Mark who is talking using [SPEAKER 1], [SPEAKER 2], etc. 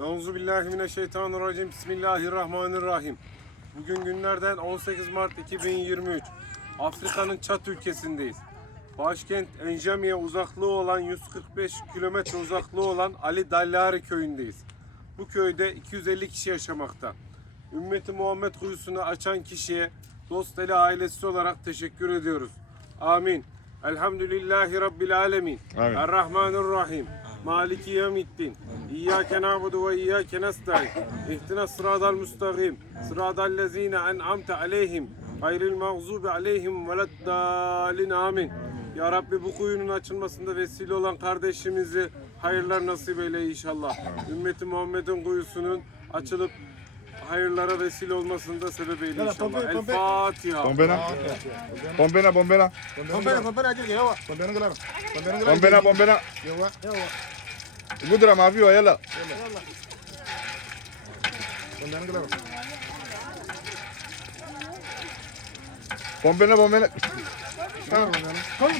[SPEAKER 1] Euzu billahi mineşşeytanirracim. Bismillahirrahmanirrahim. Bugün günlerden 18 Mart 2023. Afrika'nın Çat ülkesindeyiz. Başkent Enjami'ye uzaklığı olan 145 kilometre uzaklığı olan Ali Dallari köyündeyiz. Bu köyde 250 kişi yaşamakta. Ümmeti Muhammed kuyusunu açan kişiye Dosteli ailesi olarak teşekkür ediyoruz. Amin. Elhamdülillahi Rabbil alemin.
[SPEAKER 2] Amin.
[SPEAKER 1] Errahmanirrahim. Maliki yevmiddin. İyyâke na'budu ve iyyâke nestaîn. İhdina sıratal müstakîm. Sıratal lezîne en'amte aleyhim. Gayril mağzubi aleyhim veleddâlin. Amin. Ya Rabbi bu kuyunun açılmasında vesile olan kardeşimizi hayırlar nasip eyle inşallah. Ümmeti Muhammed'in kuyusunun açılıp hayırlara vesile olmasında sebep eyle inşallah. El Fatiha.
[SPEAKER 2] Bombena. Bombena, bombena.
[SPEAKER 3] Compare, compare aja ya, Wak.
[SPEAKER 4] Bombena claro. Bombena.
[SPEAKER 2] Bombena, bombena.
[SPEAKER 4] Ya, Wak.
[SPEAKER 2] Gudra mavi o yala.
[SPEAKER 4] Bombena claro.
[SPEAKER 2] Bombena, bombena.
[SPEAKER 4] Bombena.
[SPEAKER 3] Come, come.